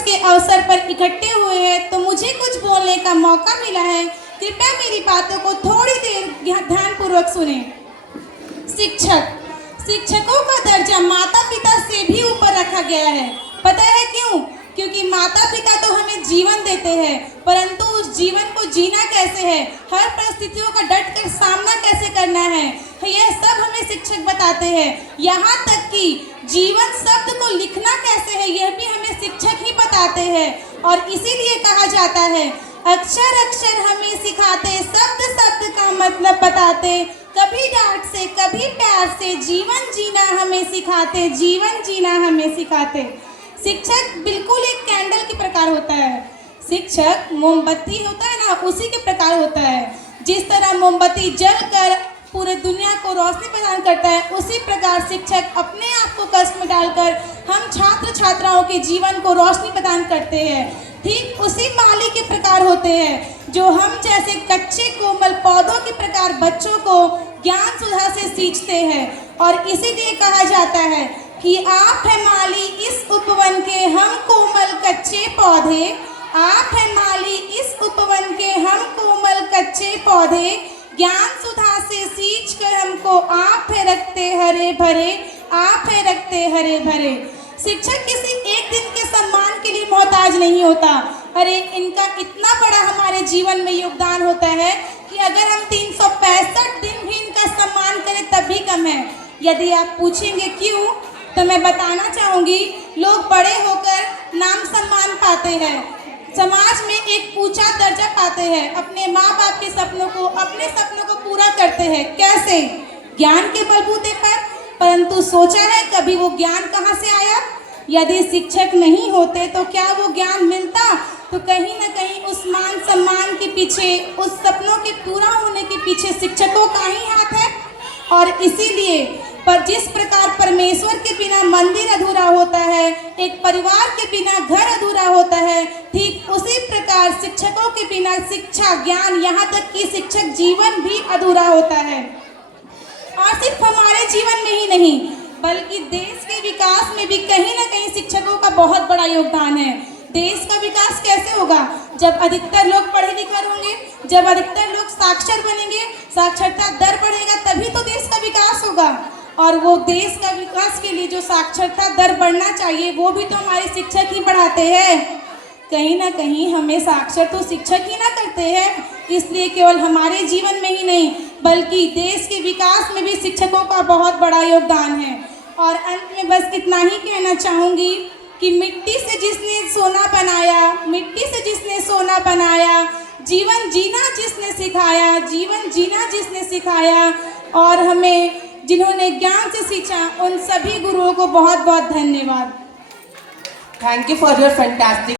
दिवस के अवसर पर इकट्ठे हुए हैं तो मुझे कुछ बोलने का मौका मिला है। कृपया मेरी बातों को थोड़ी देर ध्यानपूर्वक सुने। शिक्षकों का दर्जा माता पिता से भी ऊपर रखा गया है। पता है क्यों? क्योंकि माता पिता तो हमें जीवन देते हैं, परंतु उस जीवन को जीना कैसे है, हर परिस्थितियों का डट कर सामना कैसे करना है, यह सब हमें शिक्षक बताते हैं। यहाँ तक कि जीवन शब्द को लिखना कैसे है, यह भी हमें शिक्षक ही बताते हैं। और इसीलिए कहा जाता है, अक्षर अक्षर हमें सिखाते, शब्द शब्द का मतलब बताते, कभी डांट से कभी प्यार से जीवन जीना हमें सिखाते, जीवन जीना हमें सिखाते। शिक्षक बिल्कुल एक कैंडल के प्रकार होता है। शिक्षक मोमबत्ती होता है ना, उसी के प्रकार होता है। जिस तरह मोमबत्ती जलकर पूरे दुनिया को रोशनी प्रदान करता है, उसी प्रकार शिक्षक अपने आप को कष्ट में डालकर हम छात्र छात्राओं के जीवन को रोशनी प्रदान करते हैं। ठीक उसी माली के प्रकार होते हैं जो हम जैसे कच्चे कोमल पौधों के प्रकार बच्चों को ज्ञान सुधा से सींचते हैं। और इसीलिए कहा जाता है कि आप है माली इस उपवन के, हम कोमल कच्चे पौधे। आप है माली इस उपवन के, हम कोमल कच्चे पौधे। ज्ञान सुधा से सींच कर हमको आप है रखते हरे भरे, आप है रखते हरे भरे। शिक्षक किसी एक दिन के सम्मान के लिए मोहताज नहीं होता। अरे इनका इतना बड़ा हमारे जीवन में योगदान होता है कि अगर हम 365 दिन भी इनका सम्मान करें तब भी कम है। यदि आप पूछेंगे क्यों, तो मैं बताना चाहूँगी, लोग बड़े होकर नाम सम्मान पाते हैं, समाज में एक ऊंचा दर्जा पाते हैं, अपने माँ बाप के सपनों को, अपने सपनों को पूरा करते हैं। कैसे? ज्ञान के बलबूते पर। परंतु सोचा है कभी वो ज्ञान कहाँ से आया? यदि शिक्षक नहीं होते तो क्या वो ज्ञान मिलता? तो कहीं ना कहीं उस मान सम्मान के पीछे, उस सपनों के पूरा होने के पीछे शिक्षकों का ही हाथ है। और इसीलिए पर जिस प्रकार परमेश्वर के बिना मंदिर अधूरा होता है, एक परिवार के बिना घर अधूरा होता है, ठीक उसी प्रकार शिक्षकों के बिना शिक्षा, ज्ञान, यहाँ तक कि शिक्षक जीवन भी अधूरा होता है। और सिर्फ हमारे जीवन में ही नहीं बल्कि देश के विकास में भी कहीं ना कहीं शिक्षकों का बहुत बड़ा योगदान है। देश का विकास कैसे होगा? जब अधिकतर लोग पढ़े लिखे होंगे, जब अधिकतर लोग साक्षर बनेंगे, साक्षरता दर बढ़ेगा, तभी तो देश का विकास होगा। और वो देश का विकास के लिए जो साक्षरता दर बढ़ना चाहिए वो भी तो हमारे शिक्षक ही बढ़ाते हैं। कहीं ना कहीं हमें साक्षर तो शिक्षक ही ना करते हैं। इसलिए केवल हमारे जीवन में ही नहीं बल्कि देश के विकास में भी शिक्षकों का बहुत बड़ा योगदान है। और अंत में बस इतना ही कहना चाहूँगी कि मिट्टी से जिसने सोना बनाया, मिट्टी से जिसने सोना बनाया, जीवन जीना जिसने सिखाया, जीवन जीना जिसने सिखाया, और हमें जिन्होंने ज्ञान से सींचा, उन सभी गुरुओं को बहुत बहुत धन्यवाद। Thank you for your fantastic